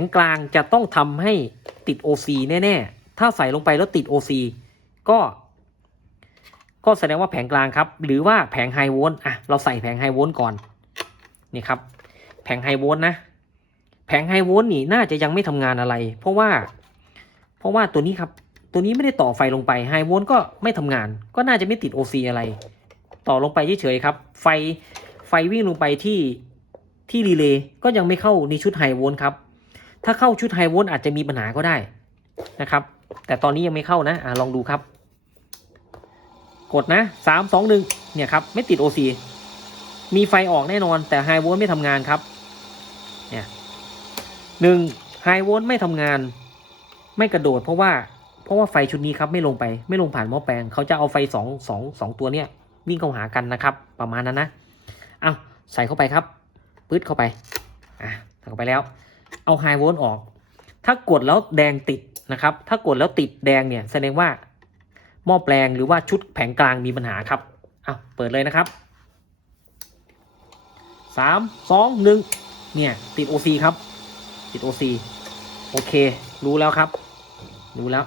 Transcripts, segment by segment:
งกลางจะต้องทำให้ติด OC แน่ๆ ถ้าใส่ลงไปแล้วติด OC ก็ ก็แสดงว่าแผงกลางครับ หรือว่าแผงไฮโวลต์อะเราใส่แผงไฮโวลต์ก่อนนี่ครับ แผงไฮโวลต์นะแผงไฮโวลต์นี่น่าจะยังไม่ทำงานอะไร เพราะว่า เพราะว่าตัวนี้ครับตัวนี้ไม่ได้ต่อไฟลงไปไฮโวลต์ก็ไม่ทำงาน ก็น่าจะไม่ติด OC อะไร ต่อลงไปเฉยๆครับ ไฟไฟวิ่งลงไปที่ที่รีเลย์ก็ยังไม่เข้าในชุดไฮโวลต์ครับ ถ้าเข้าชุดไฮโวลต์อาจจะมีปัญหาก็ได้นะครับ แต่ตอนนี้ยังไม่เข้านะอ่าลองดูครับ กดนะสามสองหนึ่งเนี่ยครับ ไม่ติด OC มีไฟออกแน่นอน แต่ไฮโวลต์ไม่ทำงานครับ เนี่ยหนึ่งไฮโวลต์ไม่ทำงาน ไม่กระโดด เพราะว่าเพราะว่าไฟชุดนี้ครับไม่ลงไปไม่ลงผ่านหม้อแปลงเขาจะเอาไฟสองสองสองตัวเนี้ยวิ่งเข้าหากันนะครับ ประมาณนั้นนะเอาใส่เข้าไปครับ ปื๊ดเข้าไป อะใส่เข้าไปแล้ว เอาไฮโวลต์ออก ถ้ากดแล้วแดงติดนะครับ ถ้ากดแล้วติดแดงเนี่ยแสดงว่าหม้อแปลงหรือว่าชุดแผงกลางมีปัญหาครับเอาเปิดเลยนะครับสามสองหนึ่งเนี่ยติด OC ครับ ติด OC โอเค รู้แล้วครับ รู้แล้ว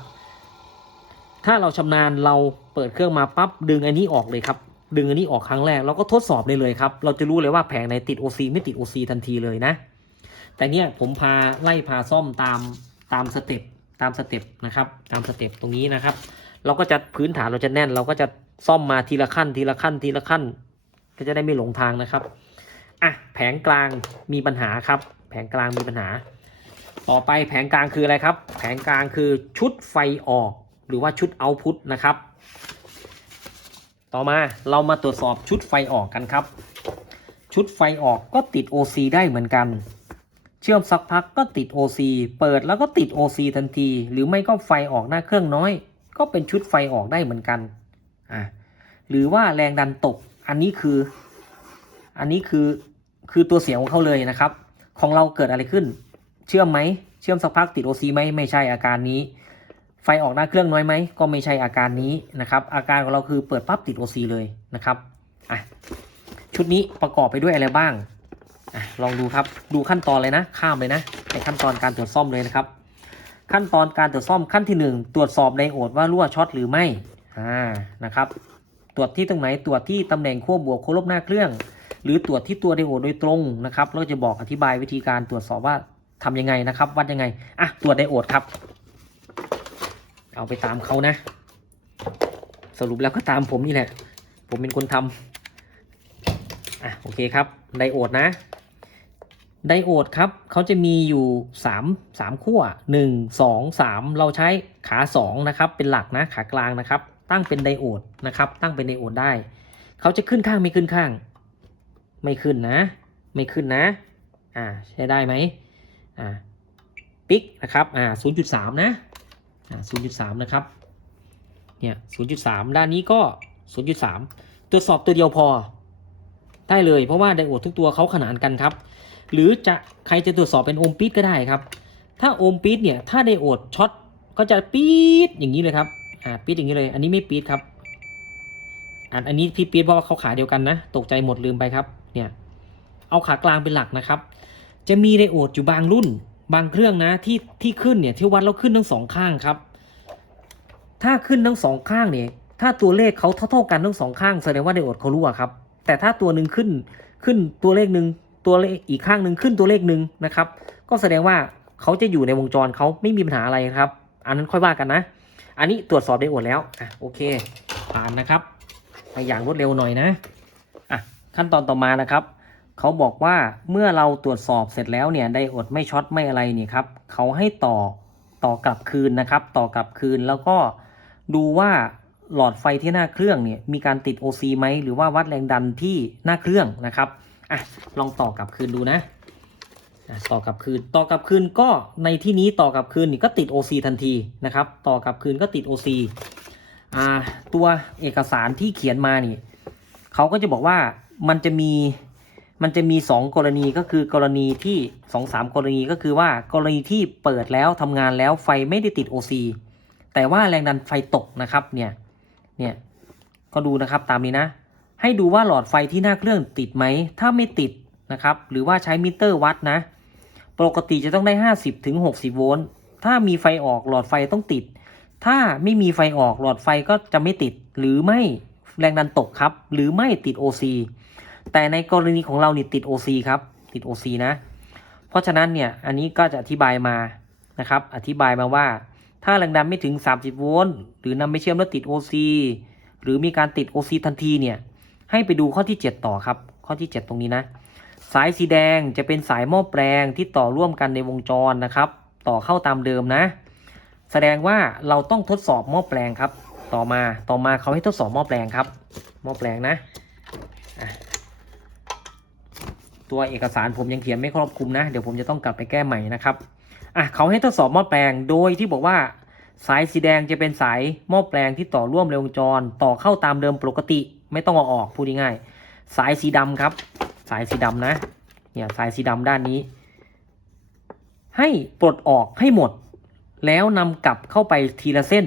ถ้าเราชำนาญเราเปิดเครื่องมาปั๊บดึงอันนี้ออกเลยครับ ดึงอันนี้ออกครั้งแรกเราก็ทดสอบได้เลยครับ เราจะรู้เลยว่าแผงไหนติด OC ไม่ติด OC ทันทีเลยนะ แต่เนี่ยผมพาไล่พาซ่อมตามตามสเต็ปตามสเต็ปนะครับ ตามสเต็ปตรงนี้นะครับ เราก็จะพื้นฐานเราจะแน่น เราก็จะซ่อมมาทีละขั้น ทีละขั้นทีละขั้น ก็จะได้ไม่หลงทางนะครับอะแผงกลางมีปัญหาครับ แผงกลางมีปัญหา ต่อไปแผงกลางคืออะไรครับ แผงกลางคือชุดไฟออก หรือว่าชุดเอาพุตนะครับต่อมาเรามาตรวจสอบชุดไฟออกกันครับ ชุดไฟออกก็ติด OC ได้เหมือนกัน เชื่อมสักพักก็ติด OC เปิดแล้วก็ติด OC ทันที หรือไม่ก็ไฟออกหน้าเครื่องน้อย ก็เป็นชุดไฟออกได้เหมือนกันอะหรือว่าแรงดันตกอันนี้คือ อันนี้คือคือตัวเสียงของเขาเลยนะครับ ของเราเกิดอะไรขึ้น เชื่อมไหมเชื่อมสักพักติด OC ไหมไม่ใช่อาการนี้ ไฟออกหน้าเครื่องน้อยไหมก็ไม่ใช่อาการนี้นะครับ อาการของเราคือเปิดปั๊บติด OC เลยนะครับอะชุดนี้ประกอบไปด้วยอะไรบ้าง ลองดูครับดูขั้นตอนเลยนะข้ามเลยนะในขั้นตอนการตรวจซ่อมเลยนะครับ ขั้นตอนการตรวจซ่อมขั้นที่ 1 ตรวจสอบไดโอดว่ารั่วช็อตหรือไม่อ่านะครับ ตรวจที่ตรงไหนตรวจที่ตำแหน่งขั้วบวกขั้วลบหน้าเครื่อง หรือตรวจที่ตัวไดโอดโดยตรงนะครับแล้วจะบอกอธิบายวิธีการตรวจสอบว่าทำยังไงนะครับ วัดยังไงอะตรวจไดโอดครับ เอาไปตามเขานะ สรุปแล้วก็ตามผมนี่แหละ ผมเป็นคนทำอะโอเคครับไดโอดนะ ไดโอดครับเขาจะมีอยู่ 3 3ขั้ว1 2 3 เราใช้ขา2นะครับเป็นหลักนะขากลางนะครับ ตั้งเป็นไดโอดนะครับ ตั้งเป็นไดโอดได้ เขาจะขึ้นข้างไม่ขึ้นข้าง ไม่ขึ้นนะ ไม่ขึ้นนะ อ่าใช้ได้ไหมอ่าปิกนะครับอ่า0.3 นะอ่า0.3 นะครับเนี่ย0.3 ด้านนี้ก็ 0.3 ตรวจสอบตัวเดียวพอ ได้เลยเพราะว่าไดโอดทุกตัวเขาขนานกันครับ หรือจะใครจะตรวจสอบเป็นโอห์มปี๊ดก็ได้ครับ ถ้าโอห์มปี๊ดเนี่ยถ้าไดโอดช็อตก็จะปี๊ดอย่างนี้เลยครับอ่าปี๊ดอย่างนี้เลย อันนี้ไม่ปี๊ดครับอันอันนี้พี่ปี๊ดเพราะว่าเขาขาเดียวกันนะ ตกใจหมดลืมไปครับเนี่ยเอาขากลางเป็นหลักนะครับ จะมีไดโอดอยู่บางรุ่น บางเครื่องนะที่ที่ขึ้นเนี่ยที่วัดแล้วขึ้นทั้งสองข้างครับ ถ้าขึ้นทั้งสองข้างเนี่ยถ้าตัวเลขเขาเท่าๆกันทั้งสองข้างแสดงว่าไดโอดเขารั่วครับแต่ถ้าตัวหนึ่งขึ้นขึ้นตัวเลขหนึ่ง ตัวเลขอีกข้างหนึ่งขึ้นตัวเลขหนึ่งนะครับ ก็แสดงว่าเขาจะอยู่ในวงจรเขาไม่มีปัญหาอะไรครับ อันนั้นค่อยว่ากันนะ อันนี้ตรวจสอบไดโอดแล้วอะโอเคผ่านนะครับไปอย่างรวดเร็วหน่อยนะอะขั้นตอนต่อมานะครับเขาบอกว่าเมื่อเราตรวจสอบเสร็จแล้วเนี่ยไดโอดไม่ช็อตไม่อะไรนี่ครับเขาให้ต่อต่อกลับคืนนะครับ ต่อกลับคืนแล้วก็ดูว่าหลอดไฟที่หน้าเครื่องเนี่ยมีการติด OC ไหมหรือว่าวัดแรงดันที่หน้าเครื่องนะครับ อะลองต่อกลับคืนดูนะต่อกลับคืนต่อกลับคืนก็ในที่นี้ต่อกลับคืนนี่ก็ติด OC ทันทีนะครับ ต่อกลับคืนก็ติด OC อ่าตัวเอกสารที่เขียนมานี่เขาก็จะบอกว่ามันจะมีมันจะมี 2 กรณีก็คือกรณีที่2อสามกรณีก็คือว่ากรณีที่เปิดแล้วทำงานแล้วไฟไม่ได้ติด OC แต่ว่าแรงดันไฟตกนะครับเนี่ยเนี่ยก็ดูนะครับตามนี้นะ ให้ดูว่าหลอดไฟที่หน้าเครื่องติดไหม ถ้าไม่ติดนะครับ หรือว่าใช้มิเตอร์วัดนะ ปกติจะต้องได้ 50ถึง60โวลต์ ถ้ามีไฟออกหลอดไฟต้องติด ถ้าไม่มีไฟออกหลอดไฟก็จะไม่ติด หรือไม่แรงดันตกครับ หรือไม่ติด OC แต่ในกรณีของเรานี่ติด OC ครับ ติด OC นะ เพราะฉะนั้นเนี่ย อันนี้ก็จะอธิบายมานะครับ อธิบายมาว่า ถ้าแรงดันไม่ถึง 30 โวลต์ หรือนำไปเชื่อมแล้วติด OC หรือมีการติด OC ทันทีเนี่ย ให้ไปดูข้อที่ 7 ต่อครับ ข้อที่ 7 ตรงนี้นะ สายสีแดงจะเป็นสายหม้อแปลงที่ต่อร่วมกันในวงจรนะครับ ต่อเข้าตามเดิมนะ แสดงว่าเราต้องทดสอบหม้อแปลงครับ ต่อมาต่อมาเขาให้ทดสอบหม้อแปลงครับหม้อแปลงนะตัวเอกสารผมยังเขียนไม่ครอบคลุมนะ เดี๋ยวผมจะต้องกลับไปแก้ใหม่นะครับอะเขาให้ทดสอบหม้อแปลงโดยที่บอกว่า สายสีแดงจะเป็นสายหม้อแปลงที่ต่อร่วมในวงจร ต่อเข้าตามเดิมปกติ ไม่ต้องเอาออกพูดง่ายๆสายสีดำครับ สายสีดำนะ เนี่ยสายสีดำด้านนี้ ให้ปลดออกให้หมด แล้วนำกลับเข้าไปทีละเส้น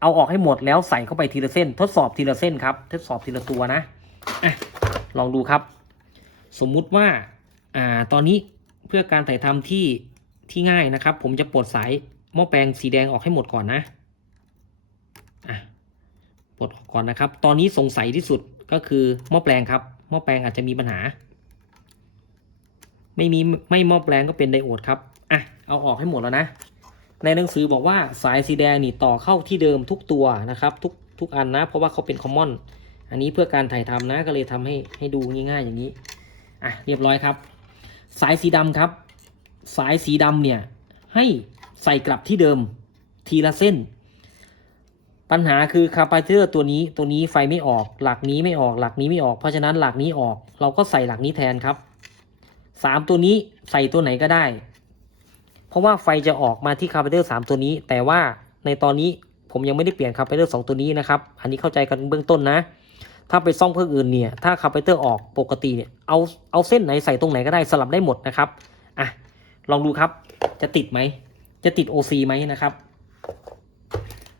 เอาออกให้หมดแล้วใส่เข้าไปทีละเส้น ทดสอบทีละเส้นครับ ทดสอบทีละตัวนะอะลองดูครับ สมมุติว่าอ่าตอนนี้เพื่อการถ่ายทำที่ที่ง่ายนะครับ ผมจะปลดสายหม้อแปลงสีแดงออกให้หมดก่อนนะ ปลดออกก่อนนะครับ ตอนนี้สงสัยที่สุดก็คือหม้อแปลงครับ หม้อแปลงอาจจะมีปัญหา ไม่มีไม่หม้อแปลงก็เป็นไดโอดครับ อะ เอาออกให้หมดแล้วนะ ในหนังสือบอกว่าสายสีแดงนี่ต่อเข้าที่เดิมทุกตัวนะครับ ทุกทุกอันนะ เพราะว่าเขาเป็นคอมมอน อันนี้เพื่อการถ่ายทำนะ ก็เลยทำให้ให้ดูง่ายๆ อย่างนี้ อะ เรียบร้อยครับ สายสีดำครับ สายสีดำเนี่ยให้ใส่กลับที่เดิมทีละเส้น ปัญหาคือคาปาเตอร์ตัวนี้ตัวนี้ไฟไม่ออก หลักนี้ไม่ออกหลักนี้ไม่ออก เพราะฉะนั้นหลักนี้ออก เราก็ใส่หลักนี้แทนครับสามตัวนี้ใส่ตัวไหนก็ได้ เพราะว่าไฟจะออกมาที่คาปาเตอร์สามตัวนี้ แต่ว่าในตอนนี้ผมยังไม่ได้เปลี่ยนคาปาเตอร์สองตัวนี้นะครับ อันนี้เข้าใจกันเบื้องต้นนะ ถ้าไปซ่อมเครื่ออื่นเนี่ย ถ้าคาปาเตอร์ออกปกติเนี่ย เอาเอาเส้นไหนใส่ตรงไหนก็ได้สลับได้หมดนะครับอะลองดูครับ จะติดไหม จะติด OC ไหมนะครับ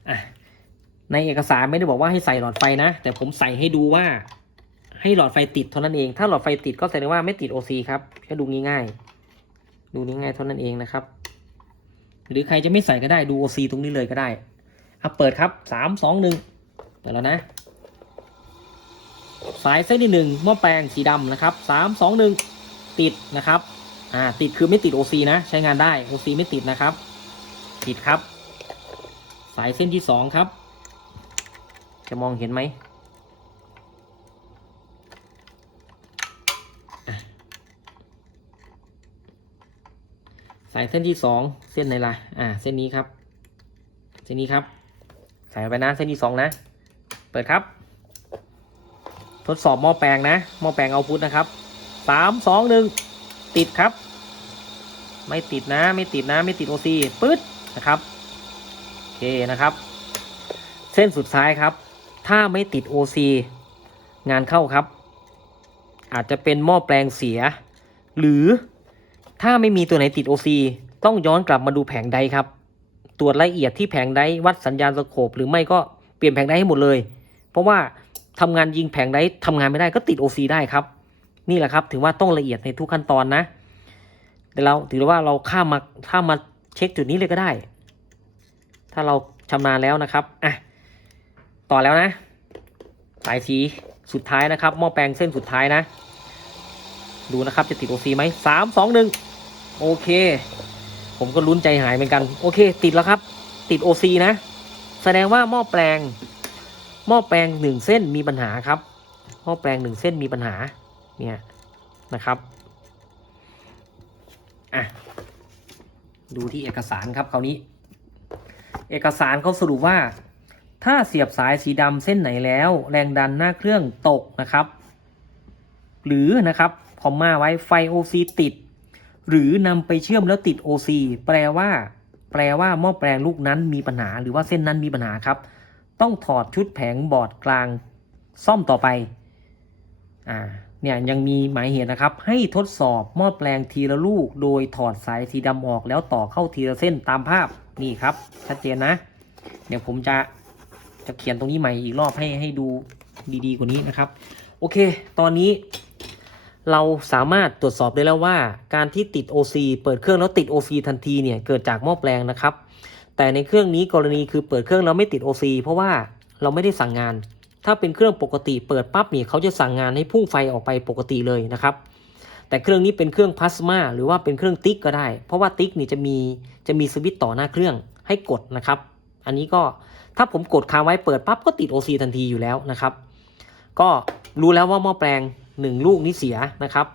อะ ในเอกสารไม่ได้บอกว่าให้ใส่หลอดไฟนะ แต่ผมใส่ให้ดูว่า ให้หลอดไฟติดเท่านั้นเอง ถ้าหลอดไฟติดก็แสดงว่าไม่ติด OC ครับแค่ดูง่ายๆดูง่ายๆเท่านั้นเองนะครับ หรือใครจะไม่ใส่ก็ได้ดู OC ตรงนี้เลยก็ได้อะเปิดครับสามสองหนึ่งเปิดแล้วนะ สายเส้นที่หนึ่งหม้อแปลงสีดำนะครับสามสองหนึ่งติดนะครับอ่าติดคือไม่ติด OC นะ ใช้งานได้ OC ไม่ติดนะครับ ติดครับ สายเส้นที่สองครับ จะมองเห็นไหมอะสายเส้นที่สองเส้นไหนล่ะ อ่า เส้นนี้ครับ เส้นนี้ครับ ใส่ไปนะเส้นที่สองนะ เปิดครับ ทดสอบหม้อแปลงนะ หม้อแปลงเอาพุทนะครับสามสองหนึ่งติดครับ ไม่ติดนะ ไม่ติดนะ ไม่ติดโอซีปึ๊ดนะครับ โอเคนะครับ เส้นสุดท้ายครับ ถ้าไม่ติด OC งานเข้าครับ อาจจะเป็นหม้อแปลงเสีย หรือถ้าไม่มีตัวไหนติด OC ต้องย้อนกลับมาดูแผงใดครับ ตรวจละเอียดที่แผงใดวัดสัญญาณสโคปหรือไม่ก็เปลี่ยนแผงใดให้หมดเลย เพราะว่าทำงานยิงแผงใดทำงานไม่ได้ก็ติด OC ได้ครับ นี่แหละครับ ถือว่าต้องละเอียดในทุกขั้นตอนนะแต่เราถือว่าเราข้ามมาข้ามมาเช็คจุดนี้เลยก็ได้ ถ้าเราชำนาญแล้วนะครับอะ ต่อแล้วนะ สายสีสุดท้ายนะครับหม้อแปลงเส้นสุดท้ายนะ ดูนะครับจะติดโอซีไหมสามสองหนึ่งโอเค ผมก็ลุ้นใจหายเหมือนกัน โอเค ติดแล้วครับ ติดโอซีนะ แสดงว่าหม้อแปลง หม้อแปลงหนึ่งเส้นมีปัญหาครับ หม้อแปลงหนึ่งเส้นมีปัญหา เนี่ยนะครับอะดูที่เอกสารครับคราวนี้ เอกสารเขาสรุปว่า ถ้าเสียบสายสีดำเส้นไหนแล้ว แรงดันหน้าเครื่องตกนะครับ หรือนะครับคอมมาไว้ไฟ OC ติด หรือนำไปเชื่อมแล้วติด OC แปลว่า แปลว่าหม้อแปลงลูกนั้นมีปัญหา หรือว่าเส้นนั้นมีปัญหาครับ ต้องถอดชุดแผงบอร์ดกลางซ่อมต่อไปอ่าเนี่ยยังมีหมายเหตุนะครับ ให้ทดสอบหม้อแปลงทีละลูก โดยถอดสายสีดำออกแล้วต่อเข้าทีละเส้นตามภาพนี่ครับ ชัดเจนนะ เดี๋ยวผมจะ จะเขียนตรงนี้ใหม่อีกรอบให้ให้ดูดีๆกว่านี้นะครับ โอเค ตอนนี้เราสามารถตรวจสอบได้แล้วว่า การที่ติด OC เปิดเครื่องแล้วติด OC ทันทีเนี่ยเกิดจากหม้อแปลงนะครับ แต่ในเครื่องนี้กรณีคือเปิดเครื่องแล้วไม่ติด OC เพราะว่าเราไม่ได้สั่งงาน ถ้าเป็นเครื่องปกติเปิดปั๊บเนี่ยเขาจะสั่งงานให้พุ่งไฟออกไปปกติเลยนะครับ แต่เครื่องนี้เป็นเครื่องพลาสมาหรือว่าเป็นเครื่องติ๊กก็ได้ เพราะว่าติ๊กนี่จะมีจะมีสวิตช์ต่อหน้าเครื่องให้กดนะครับ อันนี้ก็ ถ้าผมกดค้างไว้เปิดปั๊บก็ติด OC ทันทีอยู่แล้วนะครับ ก็รู้แล้วว่าหม้อแปลง 1 ลูกนี้เสียนะครับ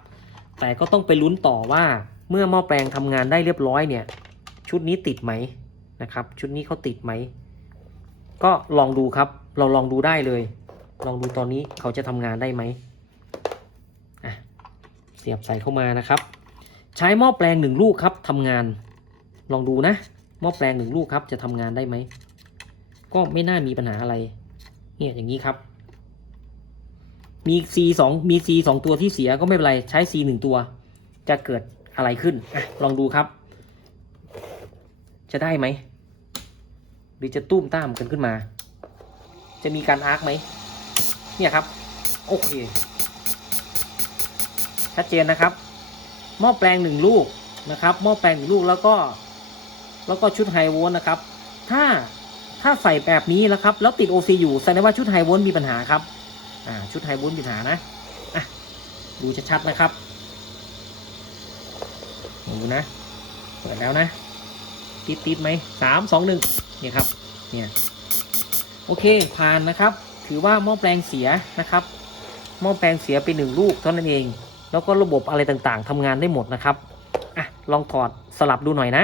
แต่ก็ต้องไปลุ้นต่อว่าเมื่อหม้อแปลงทำงานได้เรียบร้อยเนี่ย ชุดนี้ติดไหมนะครับ ชุดนี้เขาติดไหม ก็ลองดูครับ เราลองดูได้เลย ลองดูตอนนี้เขาจะทำงานได้ไหมเสียบใส่เข้ามานะครับ ใช้หม้อแปลงหนึ่งลูกครับทำงาน ลองดูนะหม้อแปลงหนึ่งลูกครับจะทำงานได้ไหม ก็ไม่น่ามีปัญหาอะไร เนี่ยอย่างนี้ครับ มี C สองมี C สองตัวที่เสียก็ไม่เป็นไรใช้ C หนึ่งตัว จะเกิดอะไรขึ้นอลองดูครับ จะได้ไหม หรือจะตุ้มตามกันขึ้นมา จะมีการอาร์คไหม เนี่ยครับ โอเค ชัดเจนนะครับ หม้อแปลงหนึ่งลูกนะครับ หม้อแปลงหนึ่งลูกแล้วก็ แล้วก็ชุดไฮโวลต์นะครับ ถ้า ถ้าใส่แบบนี้แล้วครับ แล้วติด OC อยู่แสดงว่าชุดไฮโวลต์มีปัญหาครับ อ่า ชุดไฮโวลต์มีปัญหานะ อะ ดูชัดๆนะครับ ดูนะ เปิดแล้วนะ ติดติดไหมสามสองหนึ่งเนี่ยครับ เนี่ย โอเค ผ่านนะครับ ถือว่าหม้อแปลงเสียนะครับ หม้อแปลงเสียไปหนึ่งลูกเท่านั้นเอง แล้วก็ระบบอะไรต่างๆทำงานได้หมดนะครับ อะ ลองถอดสลับดูหน่อยนะ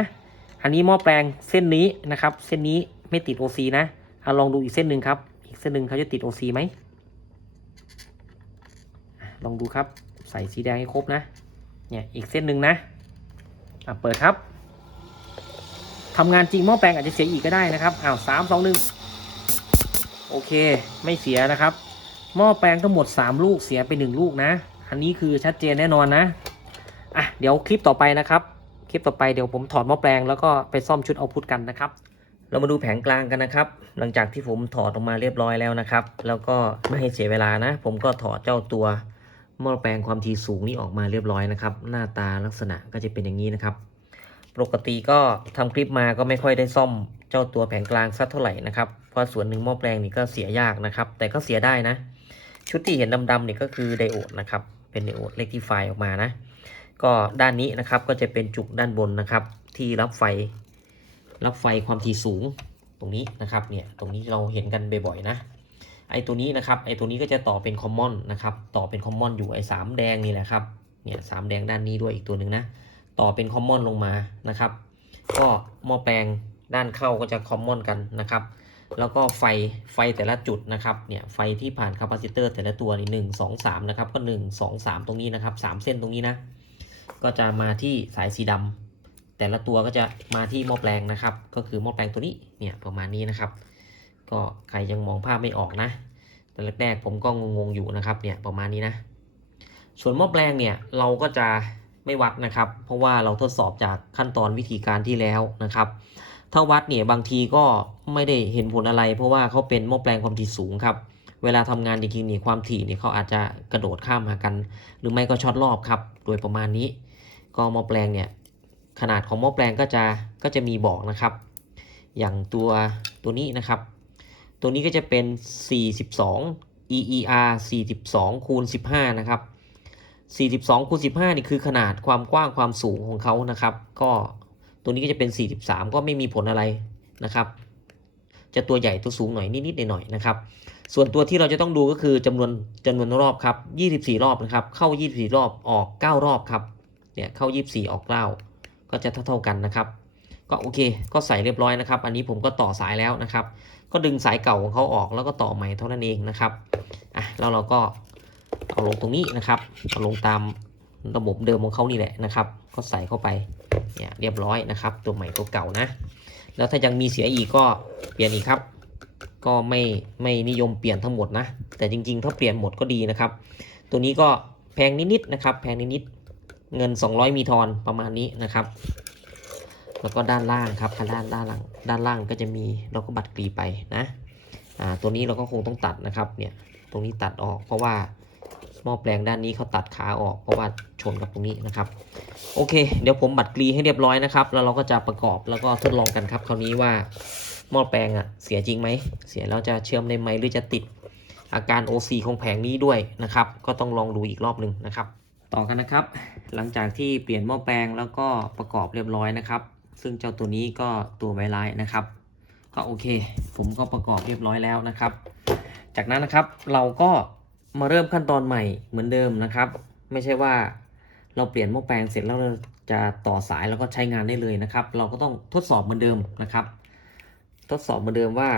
อันนี้หม้อแปลงเส้นนี้นะครับ เส้นนี้ ไม่ติด OC นะเอาลองดูอีกเส้นหนึ่งครับ อีกเส้นหนึ่งเขาจะติด OC ไหมลองดูครับ ใส่สีแดงให้ครบนะ เนี่ยอีกเส้นหนึ่งนะอะเปิดครับทำงานจริงหม้อแปลงอาจจะเสียอีกก็ได้นะครับอ้าวสามสองหนึ่งโอเค ไม่เสียนะครับ หม้อแปลงทั้งหมด 3 ลูกเสียไป 1 ลูกนะ อันนี้คือชัดเจนแน่นอนนะอะเดี๋ยวคลิปต่อไปนะครับ คลิปต่อไปเดี๋ยวผมถอดหม้อแปลงแล้วก็ไปซ่อมชุดเอาพุทกันนะครับ เรามาดูแผงกลางกันนะครับ หลังจากที่ผมถอดออกมาเรียบร้อยแล้วนะครับ แล้วก็ไม่ให้เสียเวลานะ ผมก็ถอดเจ้าตัวหม้อแปลงความถี่สูงนี้ออกมาเรียบร้อยนะครับ หน้าตาลักษณะก็จะเป็นอย่างนี้นะครับ ปกติก็ทำคลิปมาก็ไม่ค่อยได้ซ่อมเจ้าตัวแผงกลางสักเท่าไหร่นะครับ เพราะส่วนหนึ่งหม้อแปลงนี่ก็เสียยากนะครับ แต่ก็เสียได้นะ ชุดที่เห็นดำๆนี่ก็คือไดโอดนะครับ เป็นไดโอดเล็กที่ไฟออกมานะ ก็ด้านนี้นะครับก็จะเป็นจุกด้านบนนะครับ ที่รับไฟ รับไฟความถี่สูงตรงนี้นะครับเนี่ยตรงนี้เราเห็นกันบ่อยๆนะไอตัวนี้นะครับไอตัวนี้ก็จะต่อเป็นคอมมอนนะครับต่อเป็นคอมมอนอยู่ไอสามแดงนี่แหละครับเนี่ยสามแดงด้านนี้ด้วยอีกตัวหนึ่งนะต่อเป็นคอมมอนลงมานะครับก็หม้อแปลงด้านเข้าก็จะคอมมอนกันนะครับแล้วก็ไฟไฟแต่ละจุดนะครับเนี่ยไฟที่ผ่านคาปาซิเตอร์แต่ละตัวนี่หนึ่งสองสามนะครับก็หนึ่งสองสามตรงนี้นะครับสามเส้นตรงนี้นะก็จะมาที่สายสีดำ แต่ละตัวก็จะมาที่หม้อแปลงนะครับ ก็คือหม้อแปลงตัวนี้เนี่ยประมาณนี้นะครับ ก็ใครยังมองภาพไม่ออกนะแต่แรกๆผมก็งงๆอยู่นะครับเนี่ยประมาณนี้นะ ส่วนหม้อแปลงเนี่ยเราก็จะไม่วัดนะครับ เพราะว่าเราทดสอบจากขั้นตอนวิธีการที่แล้วนะครับ ถ้าวัดเนี่ยบางทีก็ไม่ได้เห็นผลอะไร เพราะว่าเขาเป็นหม้อแปลงความถี่สูงครับเวลาทำงานจริงๆนี่ยความถี่เนี่ยเขาอาจจะกระโดดข้ามหากัน หรือไม่ก็ช็อตรอบครับ โดยประมาณนี้ ก็หม้อแปลงเนี่ย ขนาดของหม้อแปลงก็จะก็จะมีบอกนะครับ อย่างตัวตัวนี้นะครับ ตัวนี้ก็จะเป็น 42 EER 42คูณ15 นะครับ 42คูณ15 นี่คือขนาดความกว้างความสูงของเขานะครับ ก็ตัวนี้ก็จะเป็น 43 ก็ไม่มีผลอะไรนะครับ จะตัวใหญ่ตัวสูงหน่อยนิดๆหน่อยๆนะครับ ส่วนตัวที่เราจะต้องดูก็คือจำนวนจำนวนรอบครับ 24 รอบนะครับ เข้า 24 รอบออก 9 รอบครับ เนี่ยเข้า 24 ออก9 ก็จะเท่าๆกันนะครับ ก็โอเค ก็ใส่เรียบร้อยนะครับ อันนี้ผมก็ต่อสายแล้วนะครับ ก็ดึงสายเก่าของเขาออกแล้วก็ต่อใหม่เท่านั้นเองนะครับอะแล้วเราก็เอาลงตรงนี้นะครับเอาลงตามระบบเดิมของเขานี่แหละนะครับ ก็ใส่เข้าไปเนี่ยเรียบร้อยนะครับ ตัวใหม่ตัวเก่านะ แล้วถ้ายังมีเสียอีกก็เปลี่ยนอีกครับ ก็ไม่ไม่นิยมเปลี่ยนทั้งหมดนะ แต่จริงๆ ถ้าเปลี่ยนหมดก็ดีนะครับ ตัวนี้ก็แพงนิดๆนะครับ แพงนิดๆ เงิน 200 มีทอนประมาณนี้นะครับ แล้วก็ด้านล่างครับด้านด้านล่างด้านล่างก็จะมีเราก็บัตรกรีไปนะอ่าตัวนี้เราก็คงต้องตัดนะครับเนี่ยตรงนี้ตัดออกเพราะว่าหม้อแปลงด้านนี้เขาตัดขาออกเพราะว่าชนกับตรงนี้นะครับ โอเค เดี๋ยวผมบัดกรีให้เรียบร้อยนะครับ แล้วเราก็จะประกอบแล้วก็ทดลองกันครับ คราวนี้ว่าหม้อแปลงอะเสียจริงไหมเสียแล้วจะเชื่อมได้ไหมหรือจะติดอาการ OC ของแผงนี้ด้วยนะครับ ก็ต้องลองดูอีกรอบหนึ่งนะครับ ต่อกันนะครับ หลังจากที่เปลี่ยนหม้อแปลงแล้วก็ประกอบเรียบร้อยนะครับ ซึ่งเจ้าตัวนี้ก็ตัวไวไลท์นะครับ ก็โอเค ผมก็ประกอบเรียบร้อยแล้วนะครับ จากนั้นนะครับเราก็มาเริ่มขั้นตอนใหม่เหมือนเดิมนะครับ ไม่ใช่ว่าเราเปลี่ยนหม้อแปลงเสร็จแล้วเราจะต่อสายแล้วก็ใช้งานได้เลยนะครับ เราก็ต้องทดสอบเหมือนเดิมนะครับ ทดสอบเหมือนเดิมว่า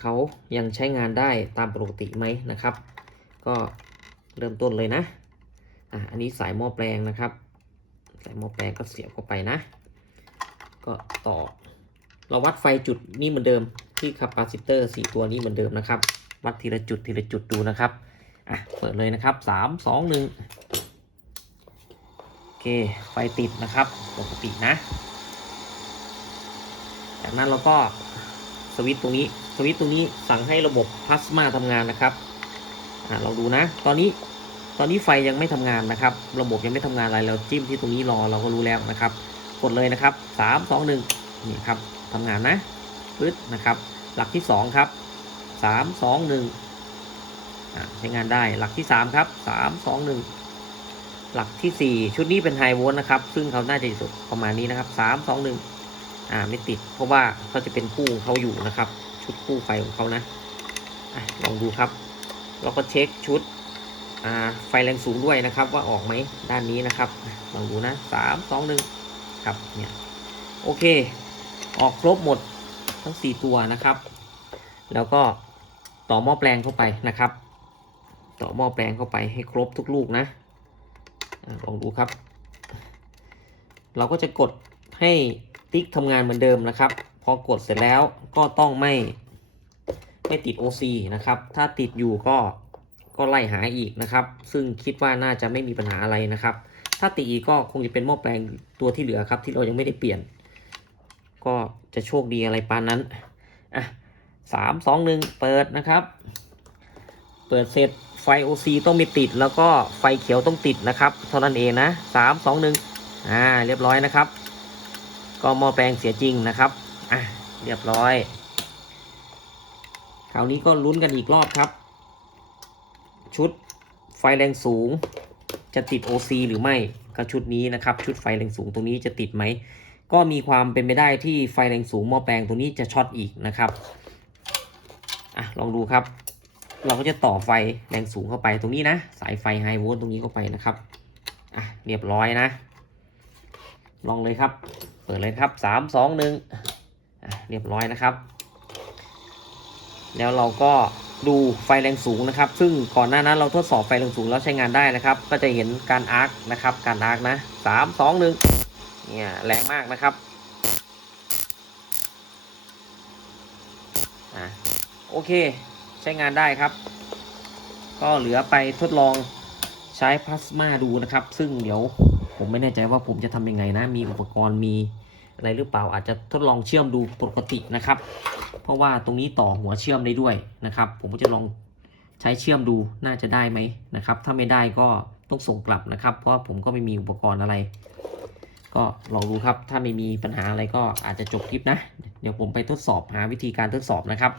เขายังใช้งานได้ตามปกติไหมนะครับ ก็เริ่มต้นเลยนะ อะอันนี้สายหม้อแปลงนะครับ สายหม้อแปลงก็เสียบเข้าไปนะ ก็ต่อ เราวัดไฟจุดนี่เหมือนเดิมที่คาปาซิเตอร์4ตัวนี้เหมือนเดิมนะครับ วัดทีละจุดทีละจุดดูนะครับอะเปิดเลยนะครับ 3 2 1 โอเค ไฟติดนะครับปกตินะ จากนั้นเราก็สวิตช์ตรงนี้สวิตช์ตรงนี้สั่งให้ระบบพลาสมาทำงานนะครับอะเราดูนะ ตอนนี้ ตอนนี้ไฟยังไม่ทำงานนะครับ ระบบยังไม่ทำงานอะไรเราจิ้มที่ตรงนี้รอเราก็รู้แล้วนะครับ กดเลยนะครับ3 2 1นี่ครับทำงานนะปึ๊ดนะครับ หลักที่2ครับ3 2 1อ่าใช้งานได้หลักที่3ครับ3 2 1หลักทีสี่4ชุดนี้เป็นไฮโวลต์นะครับ ซึ่งเขาน่าจะอยู่ประมาณนี้นะครับ3 2 1อ่าไม่ติด เพราะว่าเขาจะเป็นคู่ของเขาอยู่นะครับ ชุดคู่ไฟของเขานะอะลองดูครับ เราก็เช็คชุด ไฟแรงสูงด้วยนะครับ ว่าออกไหมด้านนี้นะครับลองดูนะ3 2 1ครับเนี่ยโอเค ออกครบหมดทั้ง4ตัวนะครับ แล้วก็ต่อหม้อแปลงเข้าไปนะครับ ต่อหม้อแปลงเข้าไปให้ครบทุกลูกนะลองดูครับ เราก็จะกดให้ติ๊กทำงานเหมือนเดิมนะครับ พอกดเสร็จแล้วก็ต้องไม่ไม่ติด OC นะครับ ถ้าติดอยู่ก็ ก็ไล่หาอีกนะครับ ซึ่งคิดว่าน่าจะไม่มีปัญหาอะไรนะครับ ถ้าติดอีกก็คงจะเป็นหม้อแปลงตัวที่เหลือครับที่เรายังไม่ได้เปลี่ยน ก็จะโชคดีอะไรปานนั้นอะสามสองหนึ่งเปิดนะครับ เปิดเสร็จไฟ OC ต้องมีติดแล้วก็ไฟเขียวต้องติดนะครับเท่านั้นเองนะสามสองหนึ่งอ่าเรียบร้อยนะครับ ก็หม้อแปลงเสียจริงนะครับอะเรียบร้อย คราวนี้ก็ลุ้นกันอีกรอบครับ ชุดไฟแรงสูง จะติด OC หรือไม่ก็ชุดนี้นะครับ ชุดไฟแรงสูงตรงนี้จะติดไหม ก็มีความเป็นไปได้ที่ไฟแรงสูงหม้อแปลงตัวนี้จะช็อตอีกนะครับอะลองดูครับ เราก็จะต่อไฟแรงสูงเข้าไปตรงนี้นะ สายไฟไฮโวลต์ตรงนี้เข้าไปนะครับอะเรียบร้อยนะ ลองเลยครับ เปิดเลยครับสามสองหนึ่งอะเรียบร้อยนะครับ แล้วเราก็ ดูไฟแรงสูงนะครับ ซึ่งก่อนหน้านั้นเราทดสอบไฟแรงสูงแล้วใช้งานได้นะครับ ก็จะเห็นการอาร์คนะครับ การอาร์คนะสามสองหนึ่งเนี่ยแรงมากนะครับอะโอเคใช้งานได้ครับ ก็เหลือไปทดลองใช้พลาสมาดูนะครับ ซึ่งเดี๋ยวผมไม่แน่ใจว่าผมจะทำยังไงนะ มีอุปกรณ์มีอะไรหรือเปล่าอาจจะทดลองเชื่อมดูปกตินะครับ ราะว่าตรงนี้ต่อหัวเชื่อมได้ด้วยนะครับ ผมก็จะลองใช้เชื่อมดูน่าจะได้ไหมนะครับ ถ้าไม่ได้ก็ต้องส่งกลับนะครับ เพราะผมก็ไม่มีอุปกรณ์อะไร ก็ลองดูครับ ถ้าไม่มีปัญหาอะไรก็อาจจะจบคลิปนะ เดี๋ยวผมไปทดสอบหาวิธีการทดสอบนะครับ